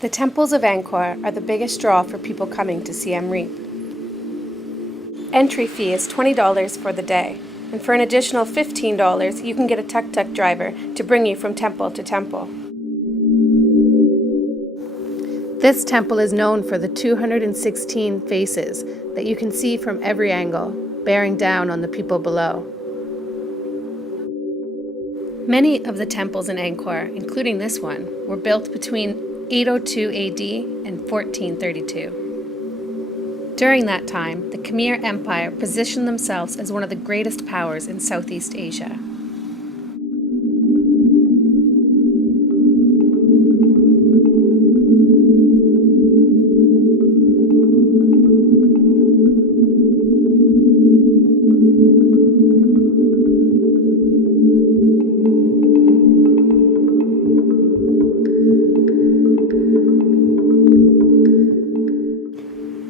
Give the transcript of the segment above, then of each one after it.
The temples of Angkor are the biggest draw for people coming to Siem Reap. Entry fee is $20 for the day, and for an additional $15 you can get a tuk-tuk driver to bring you from temple to temple. This temple is known for the 216 faces that you can see from every angle, bearing down on the people below. Many of the temples in Angkor, including this one, were built between 802 AD and 1432. During that time, the Khmer Empire positioned themselves as one of the greatest powers in Southeast Asia.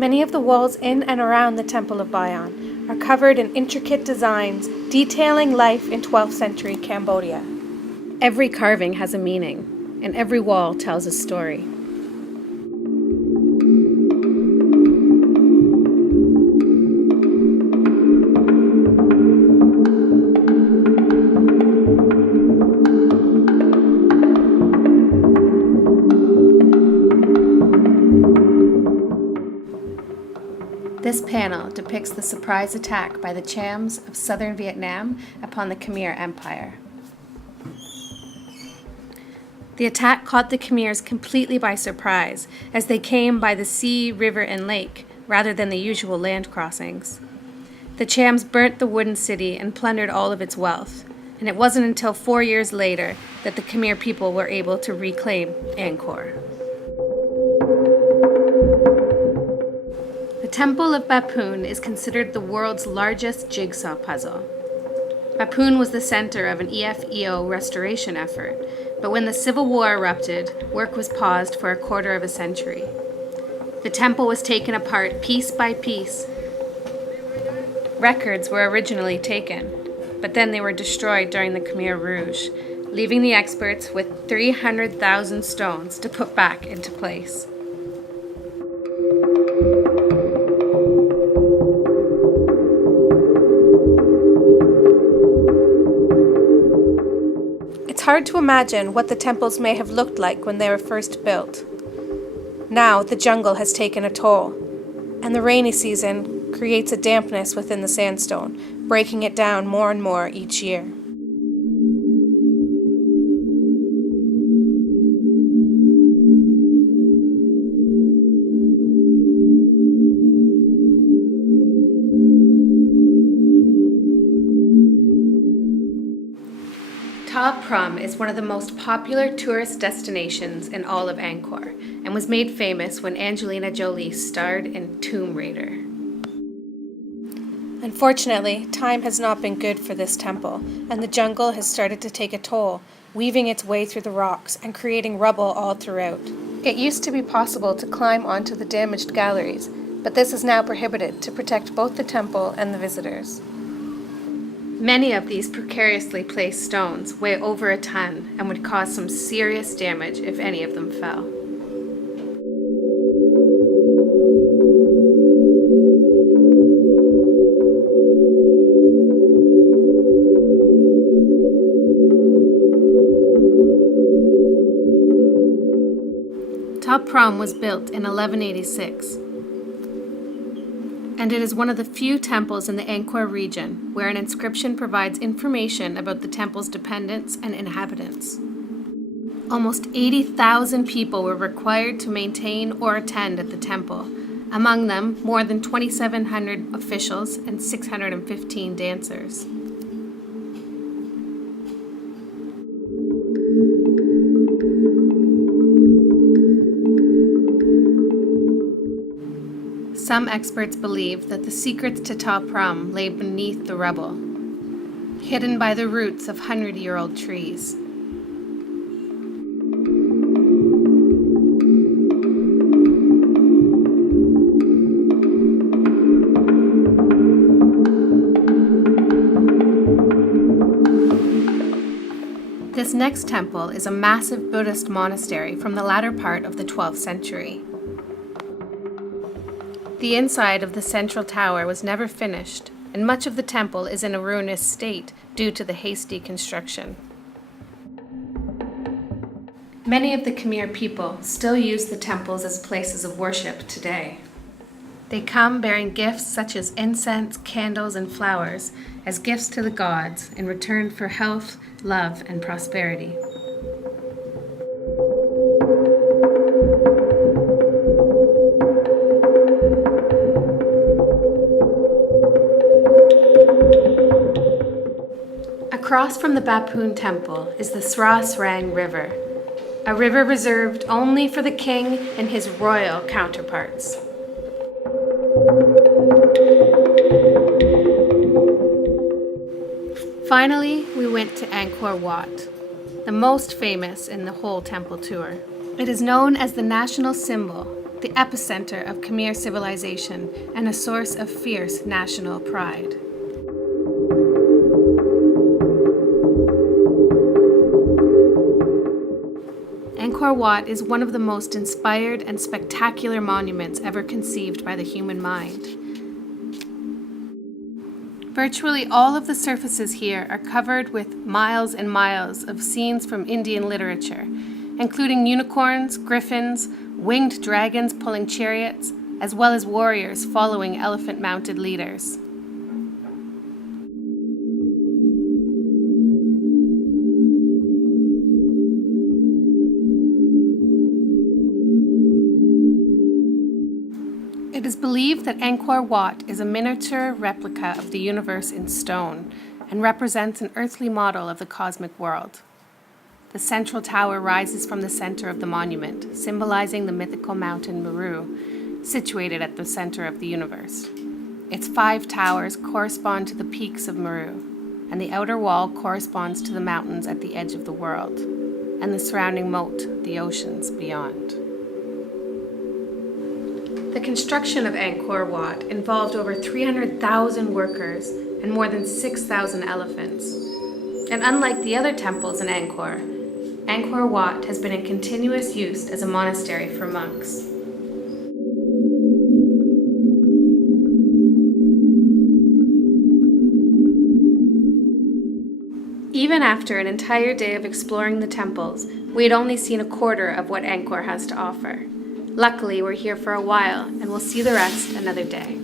Many of the walls in and around the Temple of Bayon are covered in intricate designs detailing life in 12th century Cambodia. Every carving has a meaning, and every wall tells a story. This panel depicts the surprise attack by the Chams of southern Vietnam upon the Khmer Empire. The attack caught the Khmers completely by surprise, as they came by the sea, river, and lake, rather than the usual land crossings. The Chams burnt the wooden city and plundered all of its wealth, and it wasn't until 4 years later that the Khmer people were able to reclaim Angkor. The Temple of Bapun is considered the world's largest jigsaw puzzle. Bapun was the center of an EFEO restoration effort, but when the Civil War erupted, work was paused for a quarter of a century. The temple was taken apart piece by piece. Records were originally taken, but then they were destroyed during the Khmer Rouge, leaving the experts with 300,000 stones to put back into place. It's hard to imagine what the temples may have looked like when they were first built. Now the jungle has taken a toll, and the rainy season creates a dampness within the sandstone, breaking it down more and more each year. Ta Prohm is one of the most popular tourist destinations in all of Angkor, and was made famous when Angelina Jolie starred in Tomb Raider. Unfortunately, time has not been good for this temple, and the jungle has started to take a toll, weaving its way through the rocks and creating rubble all throughout. It used to be possible to climb onto the damaged galleries, but this is now prohibited to protect both the temple and the visitors. Many of these precariously placed stones weigh over a ton and would cause some serious damage if any of them fell. Ta Prohm was built in 1186. And it is one of the few temples in the Angkor region where an inscription provides information about the temple's dependents and inhabitants. Almost 80,000 people were required to maintain or attend at the temple, among them more than 2,700 officials and 615 dancers. Some experts believe that the secrets to Ta Prohm lay beneath the rubble, hidden by the roots of 100-year-old trees. This next temple is a massive Buddhist monastery from the latter part of the 12th century. The inside of the central tower was never finished, and much of the temple is in a ruinous state due to the hasty construction. Many of the Khmer people still use the temples as places of worship today. They come bearing gifts such as incense, candles, and flowers as gifts to the gods in return for health, love, and prosperity. Across from the Bapun Temple is the Sra Srang River, a river reserved only for the king and his royal counterparts. Finally, we went to Angkor Wat, the most famous in the whole temple tour. It is known as the national symbol, the epicenter of Khmer civilization, and a source of fierce national pride. Angkor Wat is one of the most inspired and spectacular monuments ever conceived by the human mind. Virtually all of the surfaces here are covered with miles and miles of scenes from Indian literature, including unicorns, griffins, winged dragons pulling chariots, as well as warriors following elephant-mounted leaders. It is believed that Angkor Wat is a miniature replica of the universe in stone and represents an earthly model of the cosmic world. The central tower rises from the center of the monument, symbolizing the mythical mountain Meru, situated at the center of the universe. Its 5 towers correspond to the peaks of Meru, and the outer wall corresponds to the mountains at the edge of the world, and the surrounding moat, the oceans beyond. The construction of Angkor Wat involved over 300,000 workers and more than 6,000 elephants. And unlike the other temples in Angkor, Angkor Wat has been in continuous use as a monastery for monks. Even after an entire day of exploring the temples, we had only seen a quarter of what Angkor has to offer. Luckily, we're here for a while, and we'll see the rest another day.